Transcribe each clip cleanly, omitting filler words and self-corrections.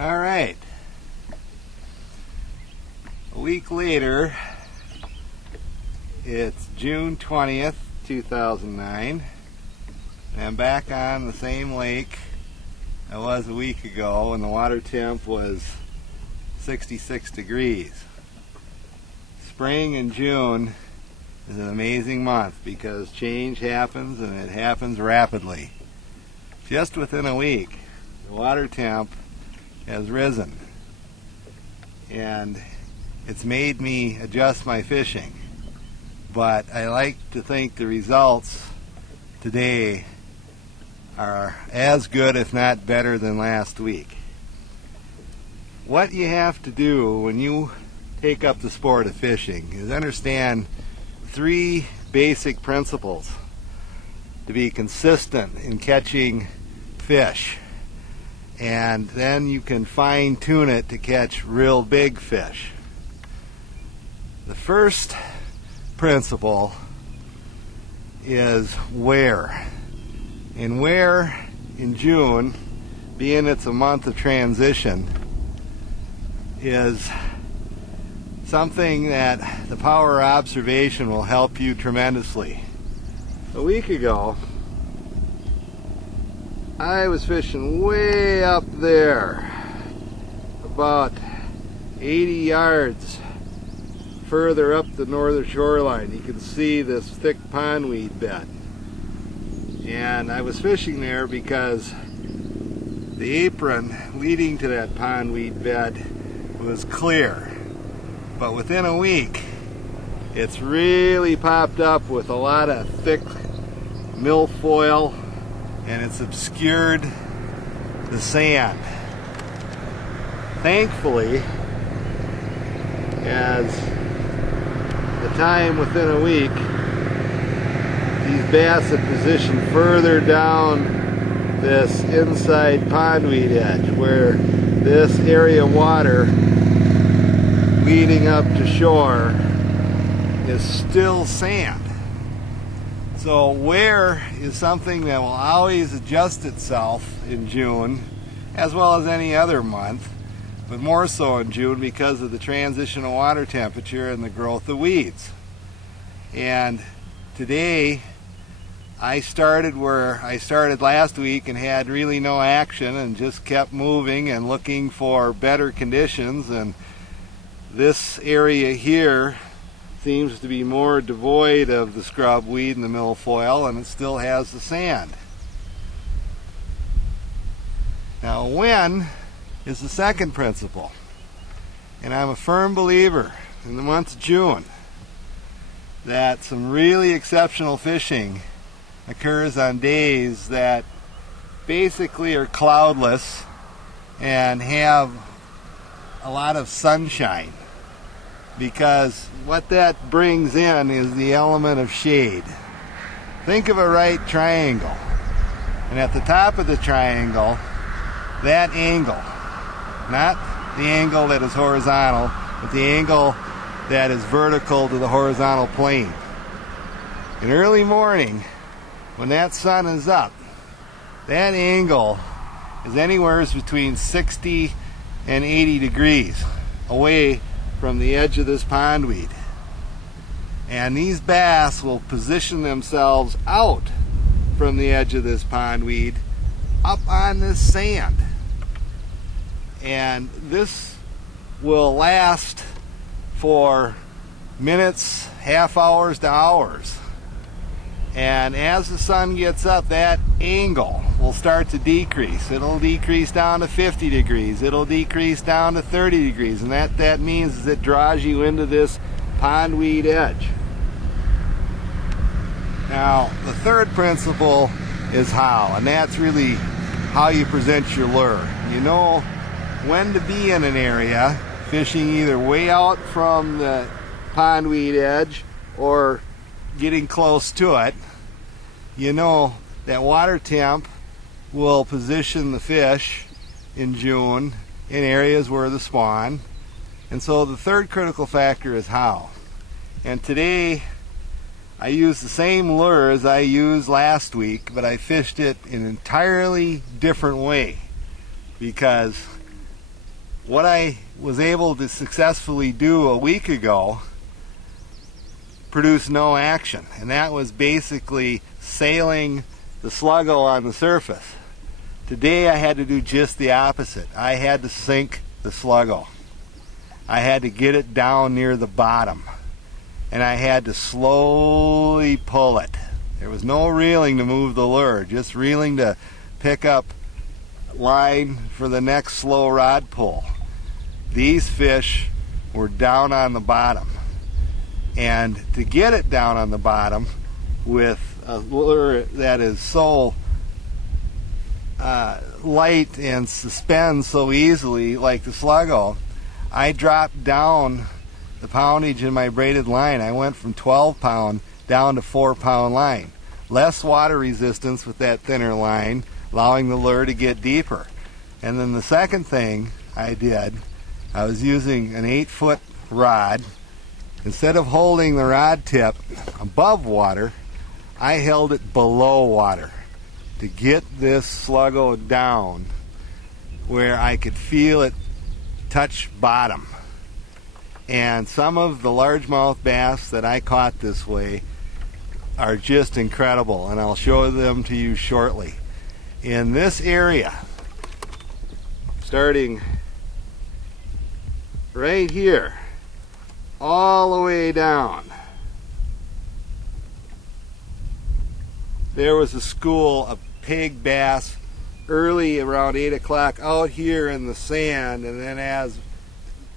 All right. A week later, it's June 20th, 2009. And I'm back on the same lake I was a week ago, and the water temp was 66 degrees. Spring in June is an amazing month because change happens, and it happens rapidly. Just within a week, the water temp has risen, and it's made me adjust my fishing. But I like to think the results today are as good, if not better, than last week. What you have to do when you take up the sport of fishing is understand three basic principles to be consistent in catching fish, and then you can fine-tune it to catch real big fish. The first principle is where. And where in June, being it's a month of transition, is something that the power of observation will help you tremendously. A week ago, I was fishing way up there, about 80 yards further up the northern shoreline. You can see this thick pondweed bed. And I was fishing there because the apron leading to that pondweed bed was clear. But within a week, it's really popped up with a lot of thick milfoil, and it's obscured the sand. Thankfully, as the time within a week, these bass have positioned further down this inside pondweed edge, where this area of water leading up to shore is still sand. So where is something that will always adjust itself in June, as well as any other month, but more so in June because of the transition of water temperature and the growth of weeds. And today I started where I started last week and had really no action and just kept moving and looking for better conditions, and this area here seems to be more devoid of the scrub weed and the milfoil, and it still has the sand. Now, when is the second principle, and I'm a firm believer in the month of June that some really exceptional fishing occurs on days that basically are cloudless and have a lot of sunshine, because what that brings in is the element of shade. Think of a right triangle, and at the top of the triangle, that angle, not the angle that is horizontal, but the angle that is vertical to the horizontal plane. In early morning, when that sun is up, that angle is anywhere between 60 and 80 degrees away from the edge of this pondweed. And these bass will position themselves out from the edge of this pondweed up on this sand. And this will last for minutes, half hours to hours. And as the sun gets up, that angle will start to decrease. It'll decrease down to 50 degrees. It'll decrease down to 30 degrees. And that means is it draws you into this pondweed edge. Now, the third principle is how, and that's really how you present your lure. You know when to be in an area, fishing either way out from the pondweed edge or getting close to it. You know that water temp will position the fish in June in areas where the spawn. And so the third critical factor is how. And today I used the same lure as I used last week, but I fished it in an entirely different way, because what I was able to successfully do a week ago produced no action, and that was basically sailing the Sluggo on the surface. Today I had to do just the opposite. I had to sink the Sluggo. I had to get it down near the bottom, and I had to slowly pull it. There was no reeling to move the lure, just reeling to pick up line for the next slow rod pull. These fish were down on the bottom, and to get it down on the bottom with a lure that is so light and suspends so easily like the Sluggo, I dropped down the poundage in my braided line. I went from 12 pound down to 4 pound line. Less water resistance with that thinner line, allowing the lure to get deeper. And then the second thing I did, I was using an 8-foot rod. Instead of holding the rod tip above water, I held it below water to get this Sluggo down where I could feel it touch bottom. And some of the largemouth bass that I caught this way are just incredible, and I'll show them to you shortly. In this area, starting right here, all the way down, there was a school of pig bass early around 8 o'clock out here in the sand, and then as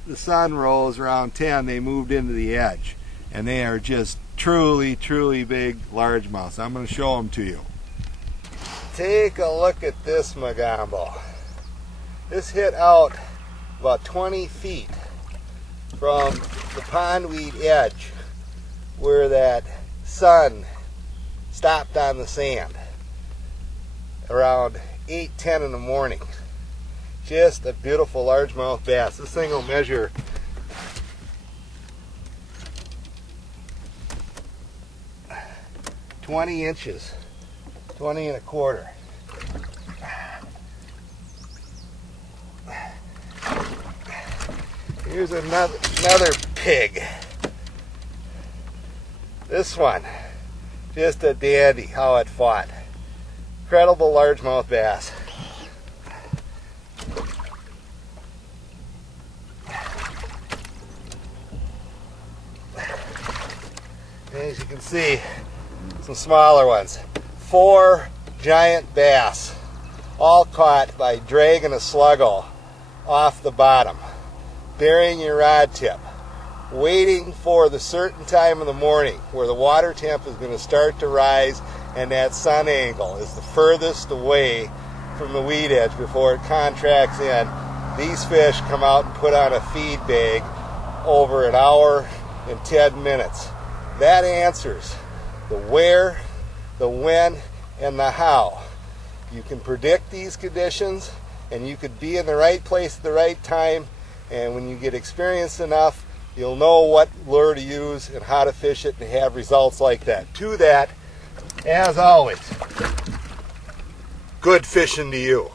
the sun rose around 10, they moved into the edge, and they are just truly big largemouths. I'm going to show them to you. Take a look at this Magombo. This hit out about 20 feet from the pondweed edge where that sun stopped on the sand around 8:10 in the morning. Just a beautiful largemouth bass. This thing will measure 20 inches, 20 and a quarter. Here's another pig. This one, just a dandy how it fought. Incredible largemouth bass. And as you can see, some smaller ones. 4 giant bass, all caught by dragging a Sluggo off the bottom, burying your rod tip, waiting for the certain time of the morning where the water temp is going to start to rise and that sun angle is the furthest away from the weed edge before it contracts in. These fish come out and put on a feed bag over an hour and 10 minutes. That answers the where, the when, and the how. You can predict these conditions, and you could be in the right place at the right time, and when you get experienced enough, you'll know what lure to use and how to fish it and have results like that. To that, as always, good fishing to you.